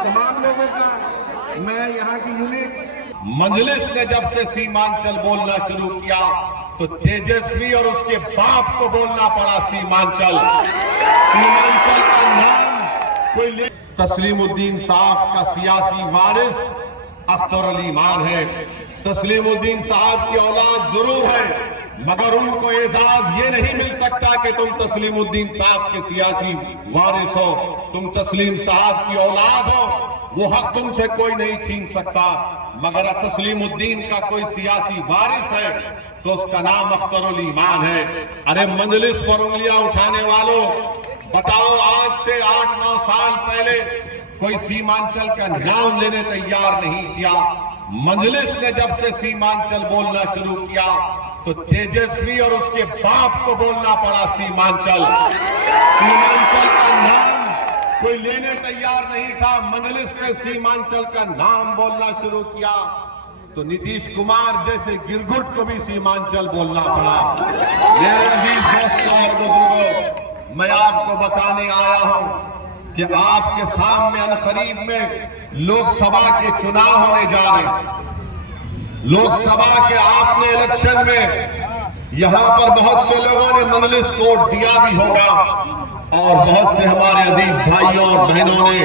तमाम लोगों का मैं यहाँ की यूनिट मजलिस ने जब से सीमांचल बोलना शुरू किया तो तेजस्वी और उसके बाप को बोलना पड़ा सीमांचल। सीमांचल का नाम कोई तस्लीमुद्दीन साहब का सियासी वारिस अख्तर अली ईमान है। तस्लीमुद्दीन साहब की औलाद जरूर है, मगर उनको एजाज ये नहीं मिल सकता कि तुम तस्लीमुद्दीन साहब के सियासी वारिस हो, तुम तस्लीम साहब की औलाद हो, वो हक तुमसे कोई नहीं छीन सकता। मगर तस्लीमुद्दीन का कोई सियासी वारिस है तो उसका नाम अख्तर अली ईमान है। अरे मजलिस पर उंगलियां उठाने वालों, बताओ आज से 8-9 साल पहले कोई सीमांचल का नाम लेने तैयार नहीं किया। मजलिस ने जब से सीमांचल बोलना शुरू किया तो तेजस्वी और उसके बाप को बोलना पड़ा सीमांचल। सीमांचल का नाम कोई लेने तैयार नहीं था। मजलिस ने सीमांचल का नाम बोलना शुरू किया तो नीतीश कुमार जैसे गिरगुट को भी सीमांचल बोलना पड़ा। मेरे अजीज दोस्तों और बुजुर्गों, मैं आपको बताने आया हूं कि आपके सामने अनकरीब में लोकसभा के चुनाव होने जा रहे हैं। लोकसभा के आपने इलेक्शन में यहां पर बहुत से लोगों ने मजलिस को वोट दिया भी होगा और बहुत से हमारे अजीज भाइयों और बहनों ने,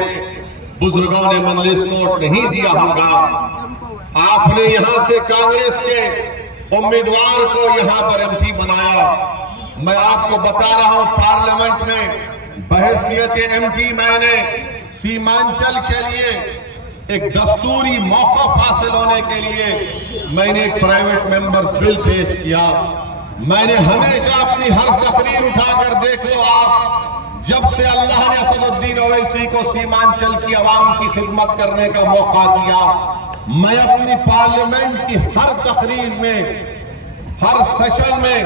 बुजुर्गों ने मजलिस को वोट नहीं दिया होगा। आपने यहां से कांग्रेस के उम्मीदवार को यहां पर एमपी बनाया। मैं आपको बता रहा हूं, पार्लियामेंट में बहैसियत एमपी मैंने सीमांचल के लिए एक दस्तूरी मौका हासिल होने के लिए मैंने एक प्राइवेट मेंबर्स बिल पेश किया। मैंने हमेशा अपनी हर तकरीर उठाकर देख लो आप, जब से अल्लाह ने असदुद्दीन ओवैसी को सीमांचल की आवाम की खिदमत करने का मौका दिया, मैं अपनी पार्लियामेंट की हर तकरीर में, हर सेशन में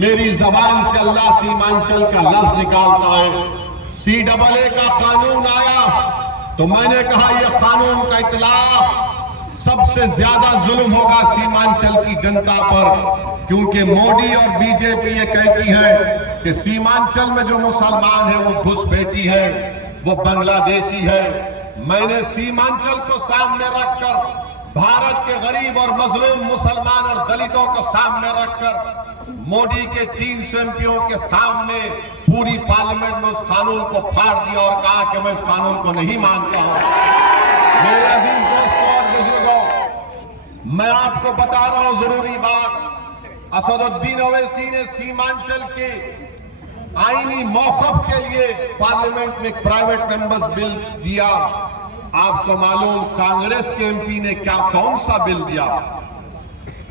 मेरी जबान से अल्लाह सीमांचल का लफ्ज निकालता है। CAA का कानून आया तो मैंने कहा यह कानून का इतलाफ सबसे ज्यादा जुल्म होगा सीमांचल की जनता पर, क्योंकि मोदी और बीजेपी ये कहती है कि सीमांचल में जो मुसलमान है वो घुसपैठी है, वो बांग्लादेशी है। मैंने सीमांचल को सामने रखकर, भारत के गरीब और मजलूम मुसलमान और दलितों को सामने रखकर, मोदी के 300 एमपीओं के सामने पूरी पार्लियामेंट में उस कानून को फाड़ दिया और कहा कि मैं इस कानून को नहीं मानता हूं। मेरे अजीज दोस्तों और बुजुर्गों, मैं आपको बता रहा हूं जरूरी बात, असदुद्दीन ओवैसी ने सीमांचल के आईनी मौकफ के लिए पार्लियामेंट में एक प्राइवेट मेंबर्स बिल दिया। आपको मालूम कांग्रेस के एमपी ने कौन सा बिल दिया?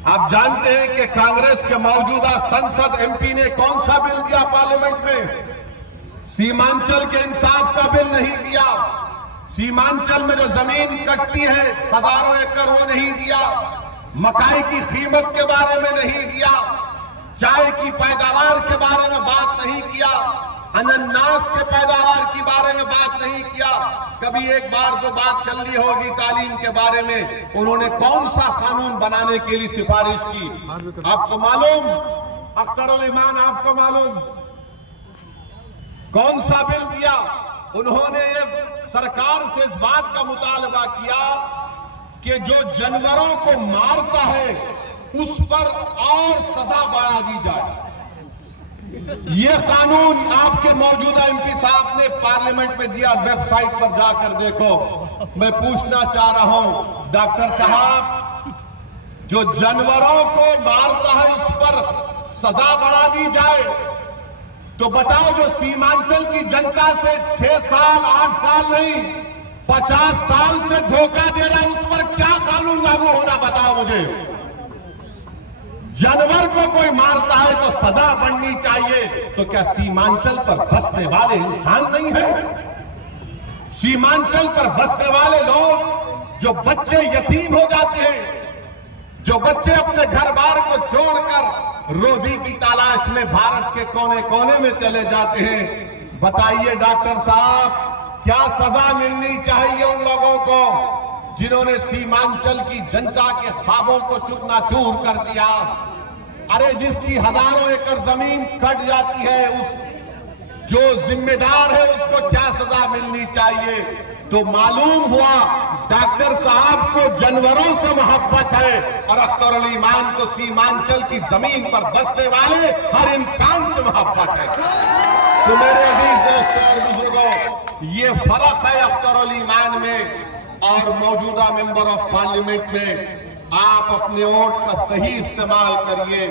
आप जानते हैं कि कांग्रेस के मौजूदा संसद एमपी ने कौन सा बिल दिया पार्लियामेंट में? सीमांचल के इंसाफ का बिल नहीं दिया। सीमांचल में जो जमीन कटती है हजारों एकड़, वो नहीं दिया। मकाई की कीमत के बारे में नहीं दिया। चाय की पैदावार के बारे में बात नहीं किया। अनानास के पैदावार के बारे में बात नहीं किया। कभी एक बार तो बात कर ली होगी तालीम के बारे में। उन्होंने कौन सा कानून बनाने के लिए सिफारिश की? आपको मालूम? अख्तर अली ईमान, आपको मालूम कौन सा बिल दिया? उन्होंने ये सरकार से इस बात का मुतालबा किया कि जो जानवरों को मारता है उस पर और सजा बढ़ा दी जाए। यह कानून आपके मौजूदा एमपी साहब ने पार्लियामेंट में दिया। वेबसाइट पर जाकर देखो। मैं पूछना चाह रहा हूं डॉक्टर साहब, जो जानवरों को मारता है उस पर सजा बढ़ा दी जाए, तो बताओ जो सीमांचल की जनता से 6 साल 8 साल नहीं 50 साल से धोखा दे रहा है, उस पर क्या कानून लागू होना? बताओ मुझे। जानवर को कोई मारता है तो सजा बननी चाहिए, तो क्या सीमांचल पर बसने वाले इंसान नहीं है? सीमांचल पर बसने वाले लोग, जो बच्चे यतीम हो जाते हैं, जो बच्चे अपने घर बार को छोड़कर रोजी की तलाश में भारत के कोने कोने में चले जाते हैं, बताइए डॉक्टर साहब, क्या सजा मिलनी चाहिए उन लोगों को जिन्होंने सीमांचल की जनता के ख्वाबों को चूरनाचूर कर दिया? अरे जिसकी हजारों एकड़ जमीन कट जाती है, जो जिम्मेदार है उसको क्या सजा मिलनी चाहिए। तो मालूम हुआ डॉक्टर साहब को जानवरों से मोहब्बत है और अख्तर अली ईमान को सीमांचल की जमीन पर बसने वाले हर इंसान से मोहब्बत है। तो मेरे अजीज दोस्तों और बुजुर्गों, ये फर्क है अख्तर अली ईमान में और मौजूदा मेंबर ऑफ पार्लियामेंट में। आप अपने वोट का सही इस्तेमाल करिए।